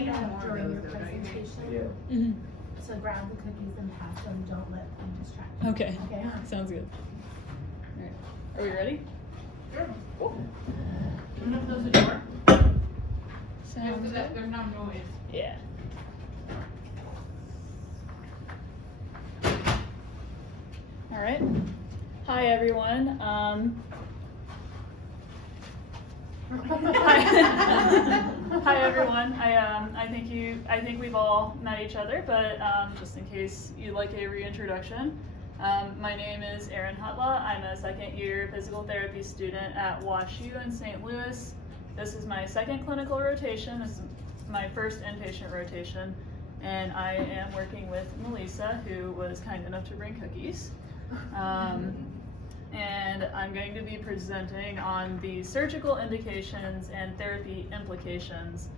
need that more of during those, your though, don't you? presentation. Mhm. So grab the cookies and pass them, don't let them distract you. Okay, Okay. sounds good. All right, are we ready? Sure. Cool. You want to close the door? Sounds Because good. there's no noise. Yeah. All right. Hi, everyone. Hi. Hi, everyone. I think we've all met each other, but just in case you'd like a reintroduction, my name is Erin Hutla. I'm a second-year physical therapy student at WashU in St. Louis. This is my second clinical rotation. This is my first inpatient rotation, and I am working with Melissa, who was kind enough to bring cookies. And I'm going to be presenting on the surgical indications and therapy implications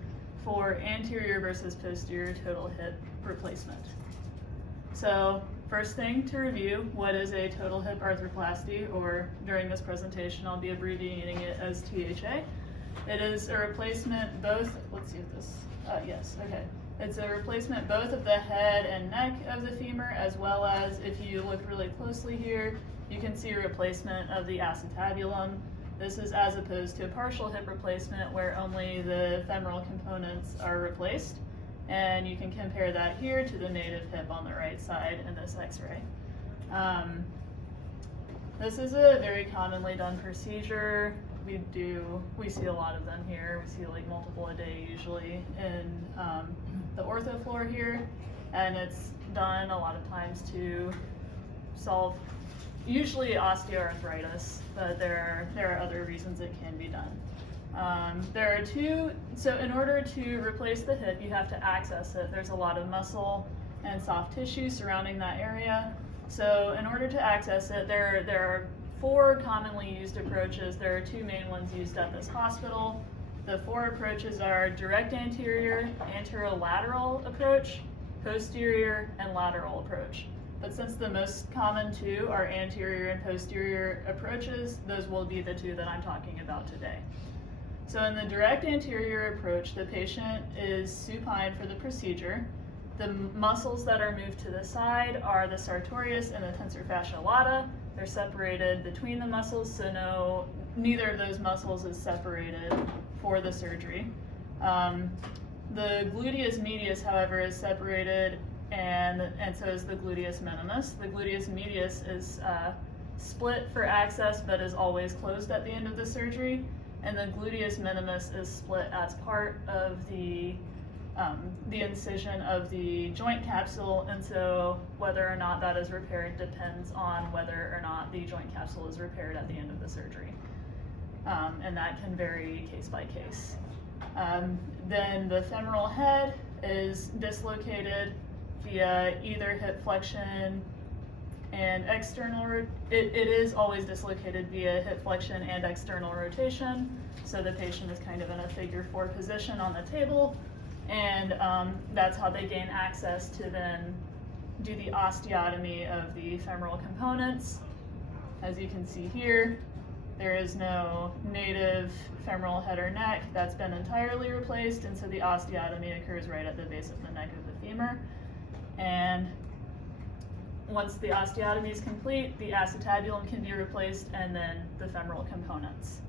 for anterior versus posterior total hip replacement. So first thing to review, what is a total hip arthroplasty, or during this presentation I'll be abbreviating it as THA. It is a replacement both, let's see if this, yes, okay. It's a replacement both of the head and neck of the femur, as well as, if you look really closely here, you can see a replacement of the acetabulum. This is as opposed to a partial hip replacement where only the femoral components are replaced. And you can compare that here to the native hip on the right side in this x-ray. This is a very commonly done procedure. We see a lot of them here. We see like multiple a day usually in the ortho floor here. And it's done a lot of times to solve usually osteoarthritis, but there are other reasons it can be done. There are two, so in order to replace the hip, you have to access it. There's a lot of muscle and soft tissue surrounding that area. So in order to access it, there are 4 commonly used approaches. There are 2 main ones used at this hospital. The 4 approaches are direct anterior, anterolateral approach, posterior, and lateral approach. But since the most common 2 are anterior and posterior approaches, those will be the 2 that I'm talking about today. So in the direct anterior approach, the patient is supine for the procedure. The muscles that are moved to the side are the sartorius and the tensor fascia lata. They're separated between the muscles, so neither of those muscles is separated for the surgery. The gluteus medius, however, is separated, and so is the gluteus minimus. The gluteus medius is split for access, but is always closed at the end of the surgery. And the gluteus minimus is split as part of the incision of the joint capsule, and so whether or not that is repaired depends on whether or not the joint capsule is repaired at the end of the surgery. And that can vary case by case. Then the femoral head is dislocated via either hip flexion and external, it is always dislocated via hip flexion and external rotation. So the patient is kind of in a figure 4 position on the table, and that's how they gain access to then do the osteotomy of the femoral components. As you can see here, there is no native femoral head or neck. That's been entirely replaced, and so the osteotomy occurs right at the base of the neck of the femur. And once the osteotomy is complete, the acetabulum can be replaced, and then the femoral components.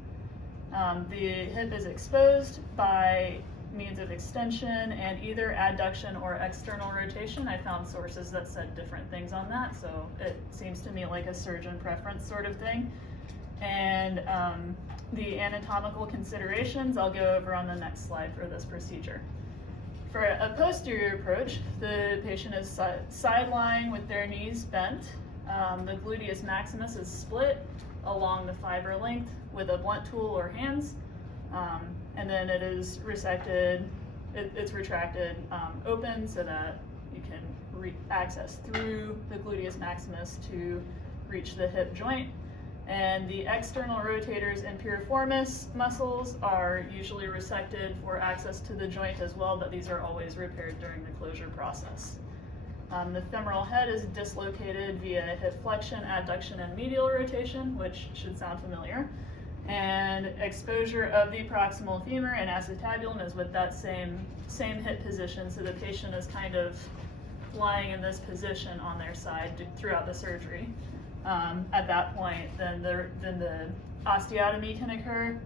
The hip is exposed by means of extension and either adduction or external rotation. I found sources that said different things on that, so it seems to me like a surgeon preference sort of thing. And the anatomical considerations I'll go over on the next slide for this procedure. For a posterior approach, the patient is side-lying with their knees bent. The gluteus maximus is split along the fiber length with a blunt tool or hands, and then it is resected, it's retracted open so that you can access through the gluteus maximus to reach the hip joint. And the external rotators and piriformis muscles are usually resected for access to the joint as well, but these are always repaired during the closure process. The femoral head is dislocated via hip flexion, adduction, and medial rotation, which should sound familiar. And exposure of the proximal femur and acetabulum is with that same hip position, so the patient is kind of lying in this position on their side throughout the surgery. At that point, then the osteotomy can occur,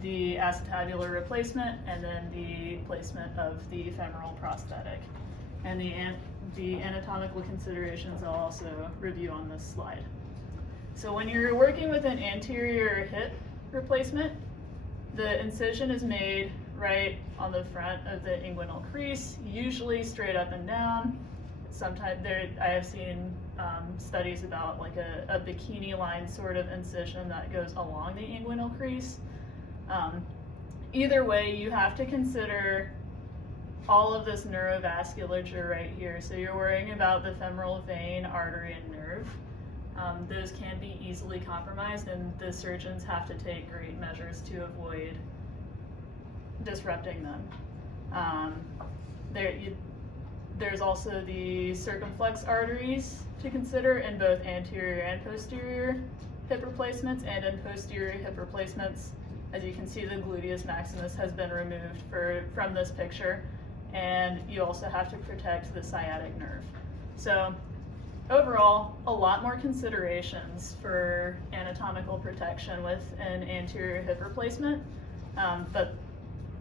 the acetabular replacement, and then the placement of the femoral prosthetic. And the anatomical considerations I'll also review on this slide. So when you're working with an anterior hip replacement, the incision is made right on the front of the inguinal crease, usually straight up and down. Sometimes I have seen studies about like a bikini line sort of incision that goes along the inguinal crease. Either way, you have to consider all of this neurovasculature right here. So you're worrying about the femoral vein, artery, and nerve. Those can be easily compromised, and the surgeons have to take great measures to avoid disrupting them. There's also the circumflex arteries to consider in both anterior and posterior hip replacements, and in posterior hip replacements, as you can see, the gluteus maximus has been removed from this picture, and you also have to protect the sciatic nerve. So overall, a lot more considerations for anatomical protection with an anterior hip replacement, but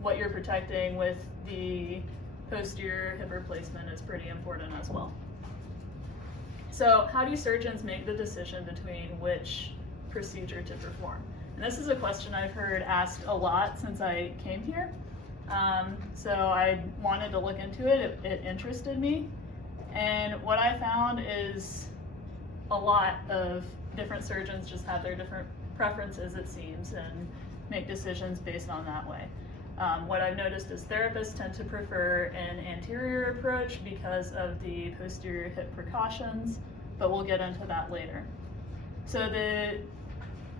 what you're protecting with the posterior hip replacement is pretty important as well. So how do surgeons make the decision between which procedure to perform? And this is a question I've heard asked a lot since I came here. So I wanted to look into it. It interested me. And what I found is a lot of different surgeons just have their different preferences, it seems, and make decisions based on that way. What I've noticed is therapists tend to prefer an anterior approach because of the posterior hip precautions, but we'll get into that later. So the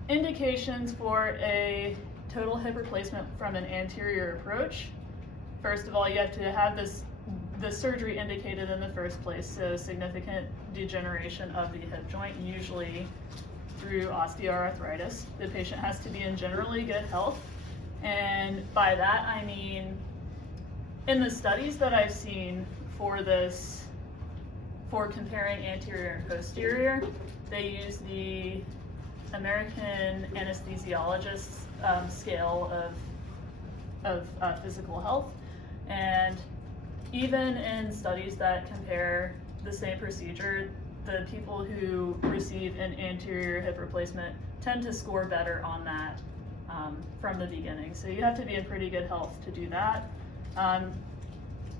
indications for a total hip replacement from an anterior approach, first of all, you have to have the surgery indicated in the first place, so significant degeneration of the hip joint, usually through osteoarthritis. The patient has to be in generally good health, and by that I mean, in the studies that I've seen for this, for comparing anterior and posterior, they use the American anesthesiologists scale of physical health, and even in studies that compare the same procedure, the people who receive an anterior hip replacement tend to score better on that from the beginning. So you have to be in pretty good health to do that.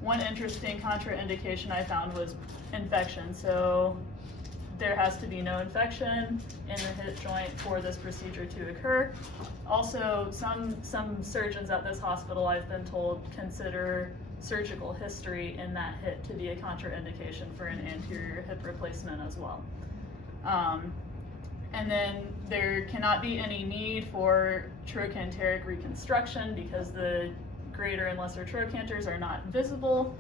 One interesting contraindication I found was infection. So there has to be no infection in the hip joint for this procedure to occur. Also, some surgeons at this hospital, I've been told, consider surgical history in that hip to be a contraindication for an anterior hip replacement as well. And then there cannot be any need for trochanteric reconstruction because the greater and lesser trochanters are not visible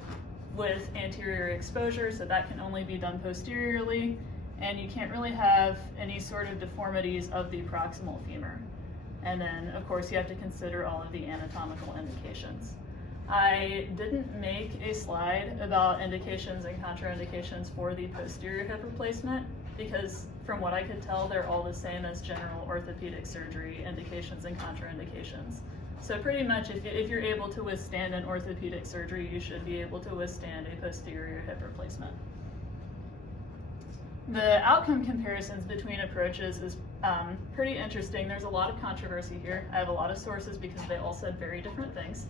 with anterior exposure, so that can only be done posteriorly, and you can't really have any sort of deformities of the proximal femur. And then, of course, you have to consider all of the anatomical indications. I didn't make a slide about indications and contraindications for the posterior hip replacement because from what I could tell, they're all the same as general orthopedic surgery indications and contraindications. So pretty much if you're able to withstand an orthopedic surgery, you should be able to withstand a posterior hip replacement. The outcome comparisons between approaches is pretty interesting. There's a lot of controversy here. I have a lot of sources because they all said very different things.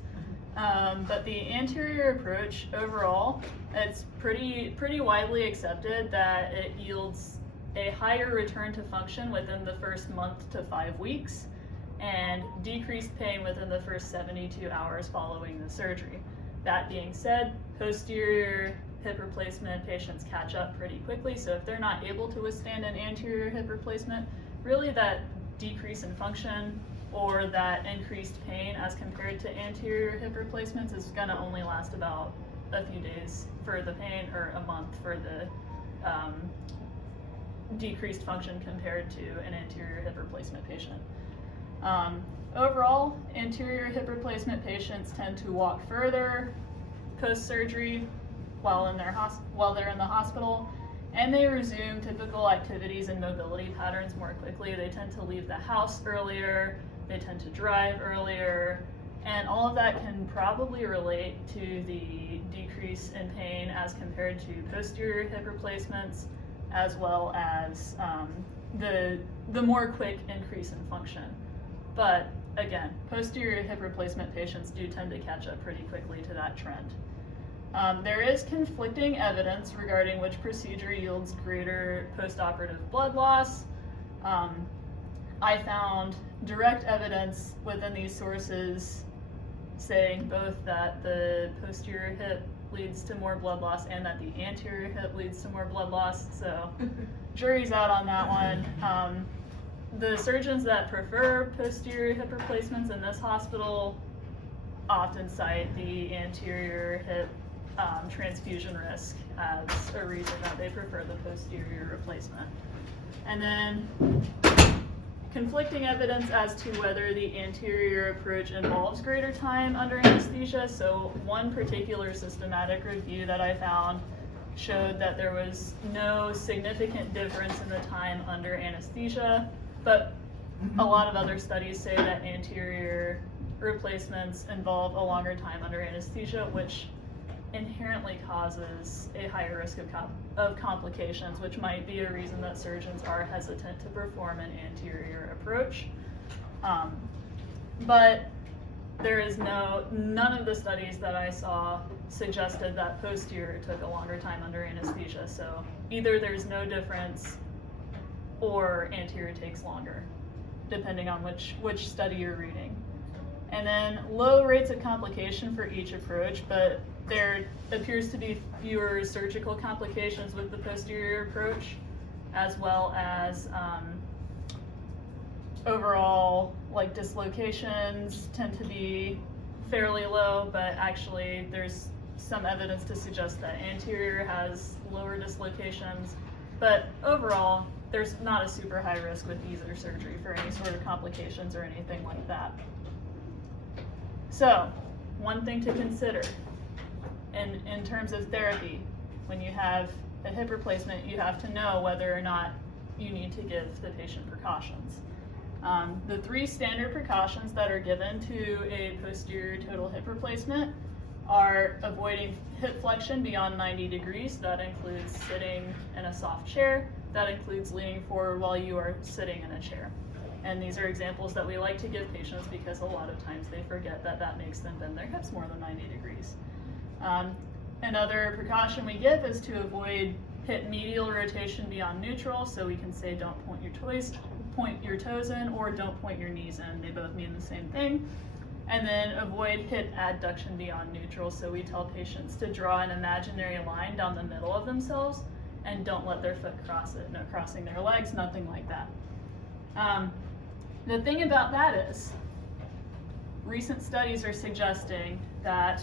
But the anterior approach overall, it's pretty widely accepted that it yields a higher return to function within the first month to 5 weeks and decreased pain within the first 72 hours following the surgery. That being said, posterior hip replacement patients catch up pretty quickly, so if they're not able to withstand an anterior hip replacement, really that decrease in function or that increased pain as compared to anterior hip replacements is going to only last about a few days for the pain or a month for the decreased function compared to an anterior hip replacement patient. Overall, anterior hip replacement patients tend to walk further post-surgery while they're in the hospital, and they resume typical activities and mobility patterns more quickly. They tend to leave the house earlier, they tend to drive earlier, and all of that can probably relate to the decrease in pain as compared to posterior hip replacements, as well as the more quick increase in function. But again, posterior hip replacement patients do tend to catch up pretty quickly to that trend. There is conflicting evidence regarding which procedure yields greater postoperative blood loss. I found direct evidence within these sources saying both that the posterior hip leads to more blood loss and that the anterior hip leads to more blood loss, so jury's out on that one. The surgeons that prefer posterior hip replacements in this hospital often cite the anterior hip transfusion risk as a reason that they prefer the posterior replacement. And then conflicting evidence as to whether the anterior approach involves greater time under anesthesia. So one particular systematic review that I found showed that there was no significant difference in the time under anesthesia, but a lot of other studies say that anterior replacements involve a longer time under anesthesia, which inherently causes a higher risk of complications, which might be a reason that surgeons are hesitant to perform an anterior approach. But there is none of the studies that I saw suggested that posterior took a longer time under anesthesia. So either there's no difference or anterior takes longer, depending on which study you're reading. And then low rates of complication for each approach, but there appears to be fewer surgical complications with the posterior approach, as well as overall, like, dislocations tend to be fairly low, but actually there's some evidence to suggest that anterior has lower dislocations. But overall, there's not a super high risk with either surgery for any sort of complications or anything like that. So, one thing to consider in terms of therapy, when you have a hip replacement, you have to know whether or not you need to give the patient precautions. The 3 standard precautions that are given to a posterior total hip replacement are avoiding hip flexion beyond 90 degrees. That includes sitting in a soft chair. That includes leaning forward while you are sitting in a chair. And these are examples that we like to give patients because a lot of times they forget that that makes them bend their hips more than 90 degrees. Another precaution we give is to avoid hip medial rotation beyond neutral. So we can say don't point your toes in, or don't point your knees in. They both mean the same thing. And then avoid hip adduction beyond neutral. So we tell patients to draw an imaginary line down the middle of themselves and don't let their foot cross it. No crossing their legs, nothing like that. The thing about that is, recent studies are suggesting that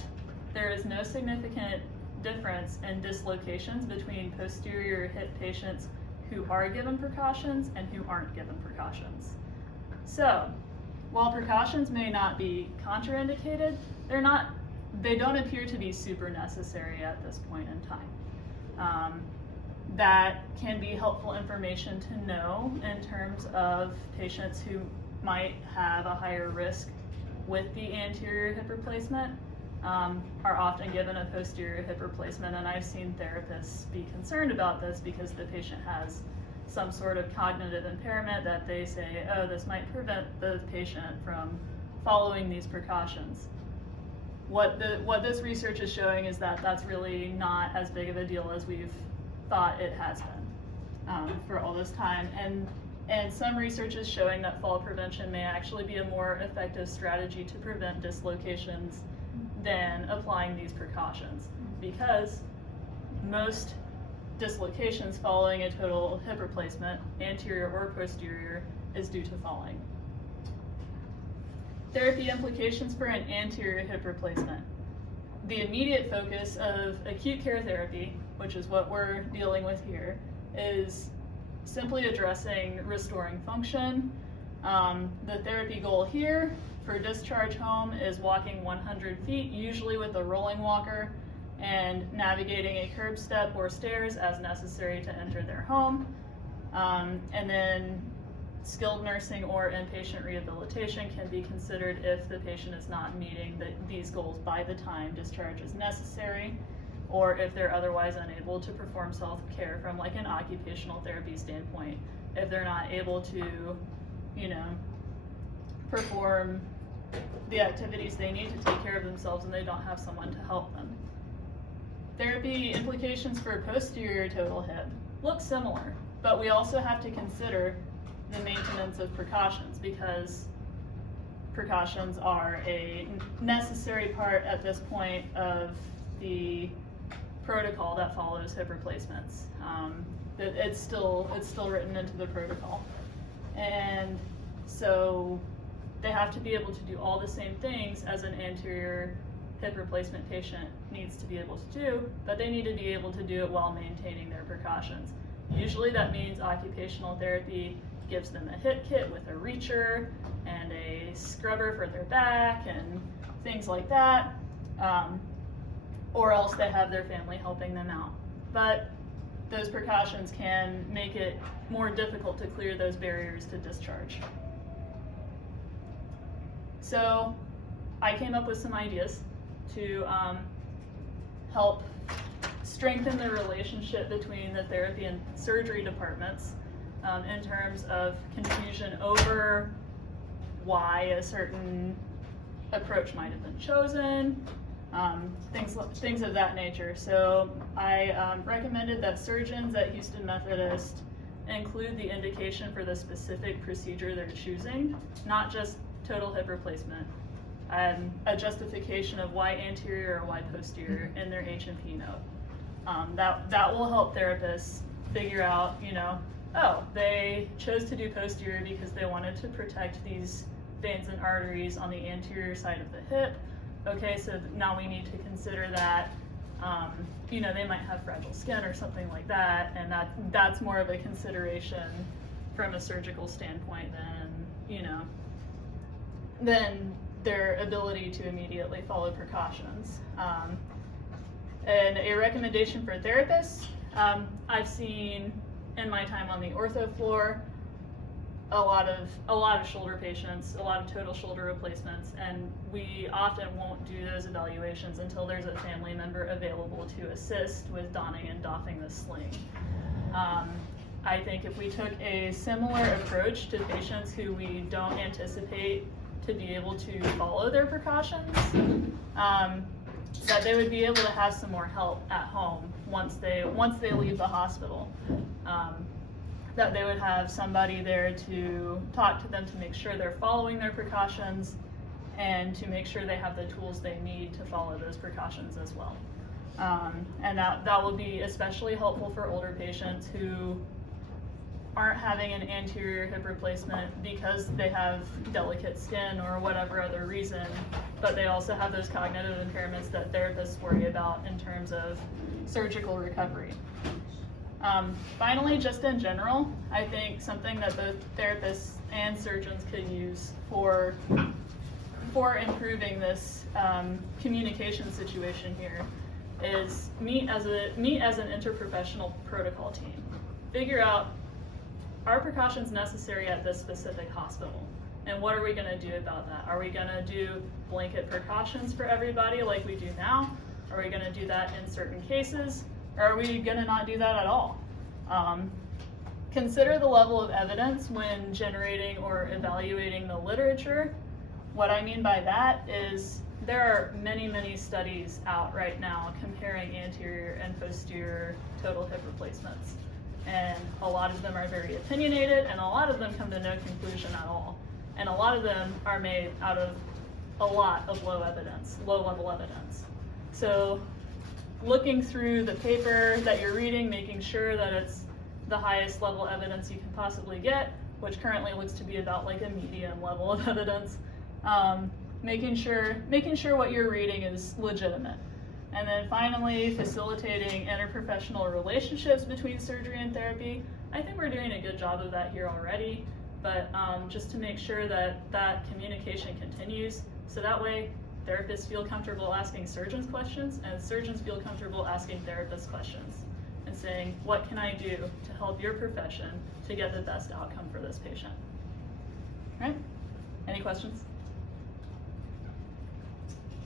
there is no significant difference in dislocations between posterior hip patients who are given precautions and who aren't given precautions. So, while precautions may not be contraindicated, they don't appear to be super necessary at this point in time. That can be helpful information to know in terms of patients who might have a higher risk with the anterior hip replacement, are often given a posterior hip replacement, and I've seen therapists be concerned about this because the patient has some sort of cognitive impairment that they say, oh, this might prevent the patient from following these precautions. What this research is showing is that that's really not as big of a deal as we've thought it has been for all this time. And some research is showing that fall prevention may actually be a more effective strategy to prevent dislocations than applying these precautions, because most dislocations following a total hip replacement, anterior or posterior, is due to falling. Therapy implications for an anterior hip replacement. The immediate focus of acute care therapy, which is what we're dealing with here, is simply addressing restoring function. The therapy goal here for discharge home is walking 100 feet, usually with a rolling walker, and navigating a curb step or stairs as necessary to enter their home. And then skilled nursing or inpatient rehabilitation can be considered if the patient is not meeting these goals by the time discharge is necessary, or if they're otherwise unable to perform self-care from like an occupational therapy standpoint. If they're not able to, you know, perform the activities they need to take care of themselves and they don't have someone to help them. Therapy implications for posterior total hip look similar, but we also have to consider the maintenance of precautions, because precautions are a necessary part at this point of the protocol that follows hip replacements. It's still written into the protocol. And so they have to be able to do all the same things as an anterior hip replacement patient needs to be able to do, but they need to be able to do it while maintaining their precautions. Usually that means occupational therapy gives them a hip kit with a reacher and a scrubber for their back and things like that, or else they have their family helping them out. But those precautions can make it more difficult to clear those barriers to discharge. So I came up with some ideas to help strengthen the relationship between the therapy and surgery departments in terms of confusion over why a certain approach might have been chosen, things of that nature. So I recommended that surgeons at Houston Methodist include the indication for the specific procedure they're choosing, not just total hip replacement, a justification of why anterior or why posterior in their H&P note. That will help therapists figure out, you know, oh, they chose to do posterior because they wanted to protect these veins and arteries on the anterior side of the hip. Okay, so now we need to consider that, you know, they might have fragile skin or something like that, and that's more of a consideration from a surgical standpoint than, you know, than their ability to immediately follow precautions. And a recommendation for therapists, I've seen in my time on the ortho floor a lot of shoulder patients, a lot of total shoulder replacements, and we often won't do those evaluations until there's a family member available to assist with donning and doffing the sling. I think if we took a similar approach to patients who we don't anticipate to be able to follow their precautions, that they would be able to have some more help at home once they leave the hospital. That they would have somebody there to talk to them to make sure they're following their precautions and to make sure they have the tools they need to follow those precautions as well. And that will be especially helpful for older patients who aren't having an anterior hip replacement because they have delicate skin or whatever other reason, but they also have those cognitive impairments that therapists worry about in terms of surgical recovery. Finally, just in general, I think something that both therapists and surgeons could use for improving this communication situation here is meet as an interprofessional protocol team. Figure out, are precautions necessary at this specific hospital? And what are we going to do about that? Are we going to do blanket precautions for everybody like we do now? Are we going to do that in certain cases? Or are we going to not do that at all? Consider the level of evidence when generating or evaluating the literature. What I mean by that is there are many, many studies out right now comparing anterior and posterior total hip replacements. And a lot of them are very opinionated, and a lot of them come to no conclusion at all. And a lot of them are made out of a lot of low-level evidence. So looking through the paper that you're reading, making sure that it's the highest level evidence you can possibly get, which currently looks to be about like a medium level of evidence, making sure what you're reading is legitimate. And then finally, facilitating interprofessional relationships between surgery and therapy. I think we're doing a good job of that here already. but just to make sure that that communication continues, so that way therapists feel comfortable asking surgeons questions and surgeons feel comfortable asking therapists questions and saying, what can I do to help your profession to get the best outcome for this patient? All right? Any questions?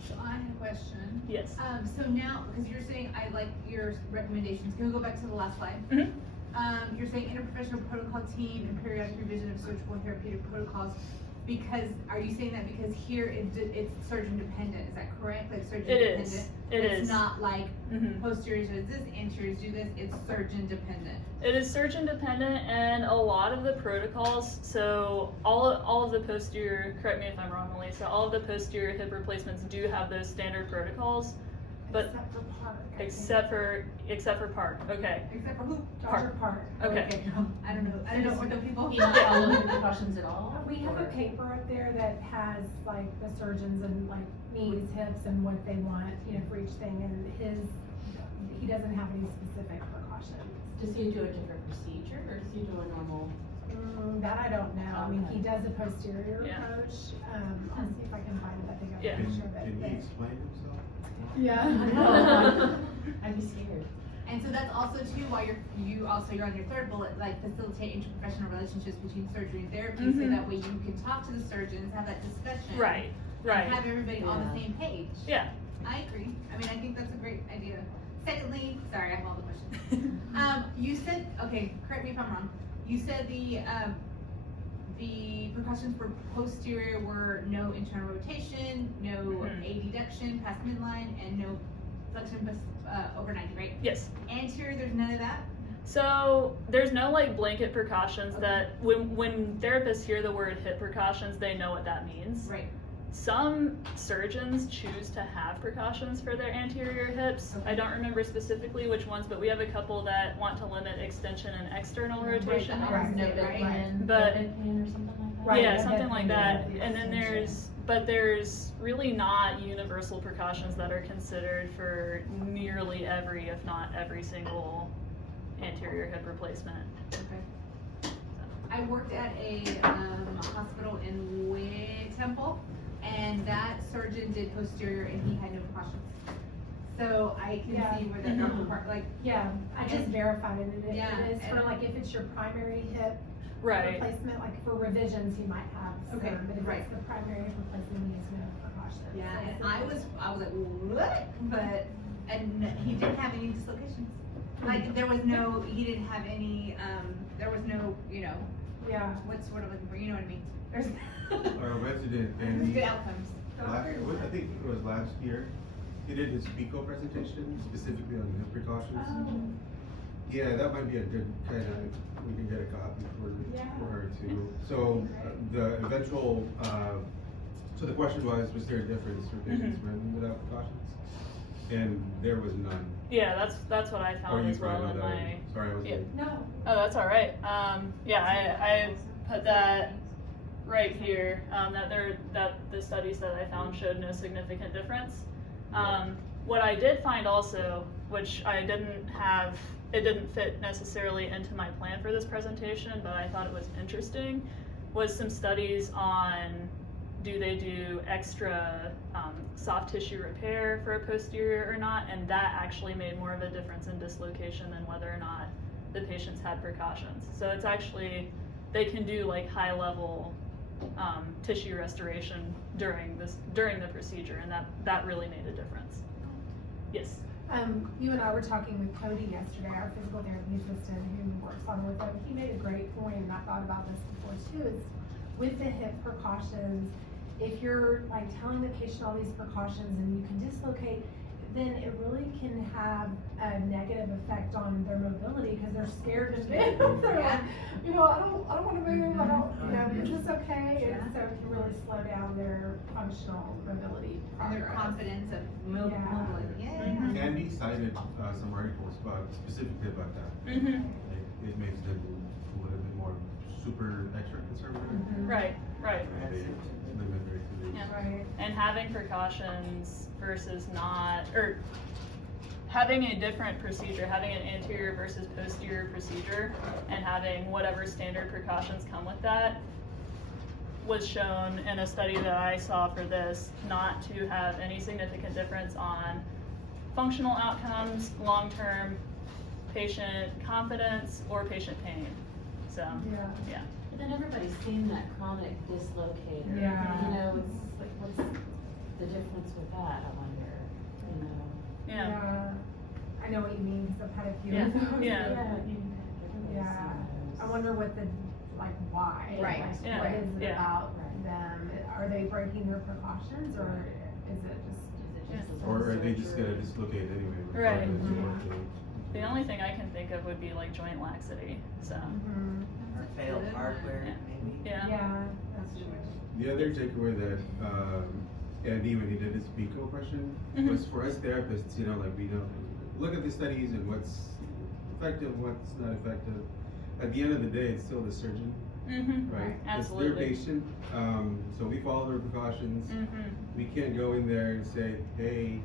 So I have a question. Yes. So now, because you're saying I like your recommendations, can we go back to the last slide? Mm-hmm. You're saying interprofessional protocol team and periodic revision of surgical and therapeutic protocols. Because, are you saying that because here it's surgeon dependent, is that correct? Like surgeon dependent? It is. It's not like Mm-hmm. posteriors does this, anteriors do this, it's surgeon dependent. It is surgeon dependent, and a lot of the protocols, so all of the posterior, correct me if I'm wrong, Melissa, all of the posterior hip replacements do have those standard protocols, but Except for Park. I think. except for Park, okay. Except for who? Dr. Park. Okay. I don't know ortho people. You don't follow the precautions at all? We have a or- paper up there that has like the surgeons and like knees, hips, and what they want, you know, for each thing, and he doesn't have any specific precautions. Does he do a different procedure or does he do a normal? That I don't know. I mean, he Okay. does a posterior Yeah. approach. I'll see if I can find it. I think I Yeah. have a picture of it. Can he but- explain himself? Yeah. I'd be scared. And so that's also too why you're on your third bullet, like facilitate interprofessional relationships between surgery and therapy, so Mhm. that way you can talk to the surgeons, have that discussion. Right, And right, have everybody on the Yeah. same page. yeah. I agree. I mean, I think that's a great idea. Secondly, sorry, I have all the questions. You said, okay, correct me if I'm wrong. You said the precautions for posterior were no internal rotation, no Mhm. adduction past midline, and no flexion over 90, right? Yes. Anterior, there's none of that? So there's no like blanket precautions that when therapists hear the word hip precautions, they know what that means. Right. Some surgeons choose to have precautions for their anterior hips. Okay. I don't remember specifically which ones, but we have a couple that want to limit extension and external rotation. Right. Or no Right. bed pan, But- no bed pan or something like that? Right, Yeah, no something bed like pan that. is the And then extension. there's really not universal precautions that are considered for nearly every, if not every single anterior hip replacement. Okay. I worked at a hospital in Wade Temple, and that surgeon did posterior, and he had no precautions. So I can Yeah. see where that Mhm. Dr. Park, like, Yeah, I just verified it, and Yeah, it is for and- like if it's your primary hip Right. replacement, like for revisions, he might have some, Okay, but if right. it's the primary hip replacement, he has no precautions. yeah, So and it's- I was like, what? But, and he didn't have any dislocations. Like, there was no, he didn't have any, there was no, you know, Yeah. what's what I'm looking for, you know what I mean? There's Our resident, there's and good outcomes. I think it was last year, he did his PICO presentation specifically on hip precautions. Oh, Yeah, that might be a good kind of, we can get a copy Yeah. for her too. So the eventual, so the question was there a difference for patients Mhm. with without precautions? And there was none. Yeah, that's what I Or found you as well probably in know that. my. Sorry, I was Yeah. late. no. Oh, that's all right. Yeah, I put that right here. That the studies that I found showed no significant difference. What I did find also, which I didn't have, it didn't fit necessarily into my plan for this presentation, but I thought it was interesting, was some studies on do they do extra soft tissue repair for a posterior or not, and that actually made more of a difference in dislocation than whether or not the patients had precautions. So it's actually, they can do like high level tissue restoration during the procedure, and that really made a difference. Yes. You and I were talking with Cody yesterday, our physical therapy assistant who works on ortho. He made a great point, and I thought about this before too, is with the hip precautions, if you're like telling the patient all these precautions and you can dislocate, then it really can have a negative effect on their mobility because they're scared to move. They're like, you know, I don't want to move. I don't, you know, is this okay? Yeah. And so it can really slow down their functional mobility And their progress. confidence of Yeah. mobility, yeah. Mhm. Candy cited some articles specifically about that. Mm-hmm. It makes them a little bit more super extra conservative. Mhm. Right. They limit their activities. Yeah. Right. And having precautions versus not, or having a different procedure, having an anterior versus posterior procedure, and having whatever standard precautions come with that, was shown in a study that I saw for this not to have any significant difference on functional outcomes, long-term patient confidence, or patient pain. So, yeah. But then everybody's seen that chronic dislocator. Yeah. You know, it's like, what's the difference with that, I wonder, you know? Yeah. I know what you mean, because I've had a few Yeah. of those. Yeah. Everybody's Yeah. seen those. I wonder what the, like, why? Right. Like, Yeah. what is it Yeah. about Right. them? Are they breaking their precautions, or is it just? Is it just Yeah. a Or are they just surgery? gonna dislocate anyway? Right. regardless of Mhm. what they- The only thing I can think of would be like joint laxity, so, Mhm. Or failed hardware, Yeah. maybe. yeah. Yeah, that's true. The other takeaway that, Andy, when he did his PICO question, Mhm. was for us therapists, you know, like, we know, look at the studies and what's effective, what's not effective. At the end of the day, it's still the surgeon, Mm-hmm. right? Absolutely. It's their patient, so we follow their precautions. Mm-hmm. We can't go in there and say, hey,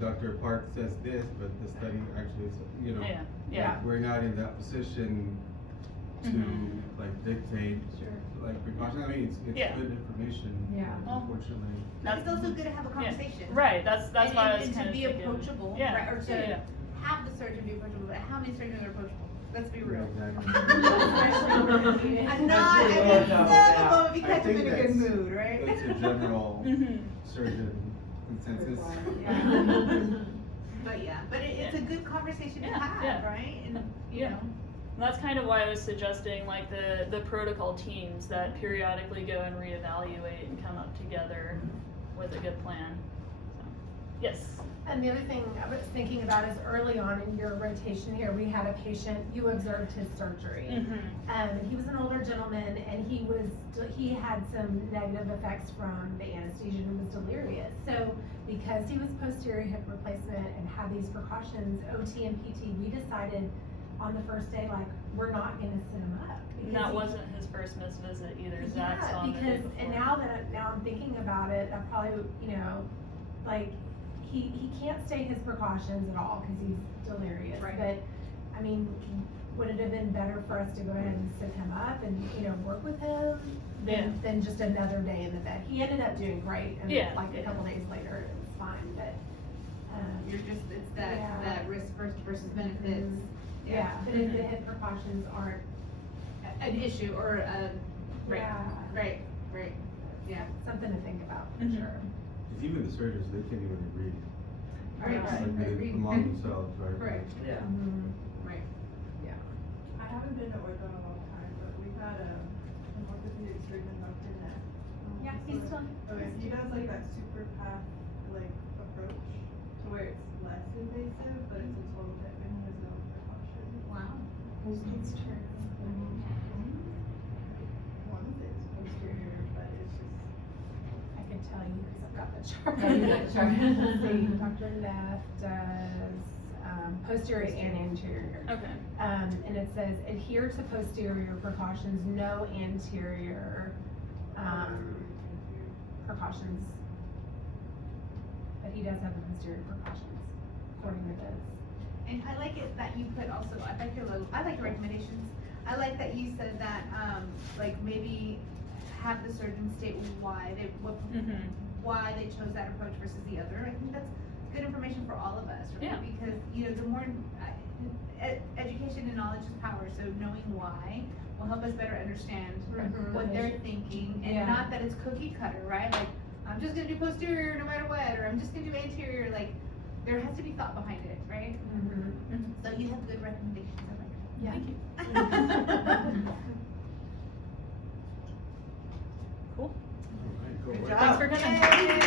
Dr. Park says this, but the study actually is, you know. Yeah, yeah. We're not in that position to, Mhm. like, dictate, Sure. like, precaution. I mean, it's Yeah. good information, Yeah. unfortunately. But it's also good to have a conversation. Right, that's And- why I and- was kind of And to be thinking. approachable, Yeah, right, or to yeah, yeah. have the surgeon be approachable, but how many surgeons are approachable? Let's be real. Exactly. I'm not, I mean, Yeah. some of them, I because I'm think in a good that's- mood, right? That's a general Mhm. surgeon consensus. Yeah. But yeah, but it's a good conversation to Yeah, have, yeah. right? And, you Yeah. know. And that's kind of why I was suggesting like the protocol teams that periodically go and reevaluate and come up together with a good plan. So, yes. And the other thing I was thinking about is early on in your rotation here, we had a patient, you observed his surgery. Mm-hmm. And he was an older gentleman, and he had some negative effects from the anesthesia and was delirious. So because he was posterior hip replacement and had these precautions, OT and PT, we decided on the first day, like, we're not gonna sit him up. And because that he- wasn't his first missed visit either. Zach saw him the day because, before. and now I'm thinking about it, I probably, you know, like, he can't state his precautions at all, cause he's delirious. Right. But, I mean, would it have been better for us to go ahead and sit him up and, you know, work with him? Yeah. Than just another day in the bed? He ended up doing great, and Yeah, like a yeah. couple days later, it was fine, but, You're just, it's that, Yeah. that risk versus benefits. yeah, but if the hip precautions aren't, An issue or a, right, yeah, right, yeah. something to think about, for Mhm. sure. Because even the surgeons, they can't even agree. Right, Right. Like, they right. among themselves, right? Correct. Yeah. Mhm. Right. I haven't been to ortho in a long time, but we've had an orthopedic surgeon, Dr. Neff. Yeah, he's still. Okay, he does like that super path, like, approach, to where it's less invasive, but it's a total hip and he has no precaution. Wow. It's true. One of it is posterior, but it's just, I can tell you because I've got the chart. Yeah, you got the chart. Let's see, Dr. Neff does, posterior and anterior. Okay. And it says adhere to posterior precautions, no anterior, precautions. But he does have the posterior precautions, according to this. And I like it that you put also, I like your recommendations. I like that you said that, like maybe have the surgeon state why they, Mhm. why they chose that approach versus the other. I think that's good information for all of us, right? Yeah. Because, you know, the more, education and knowledge is power, so knowing why will help us better understand Mhm. what they're thinking, and Yeah. not that it's cookie cutter, right? Like, I'm just gonna do posterior no matter what, or I'm just gonna do anterior, like, there has to be thought behind it, right? Mm-hmm. So you have good recommendations, I like it. Yeah. Thank you. Cool. All right, cool. Good Well, job. Thanks for coming. Yay.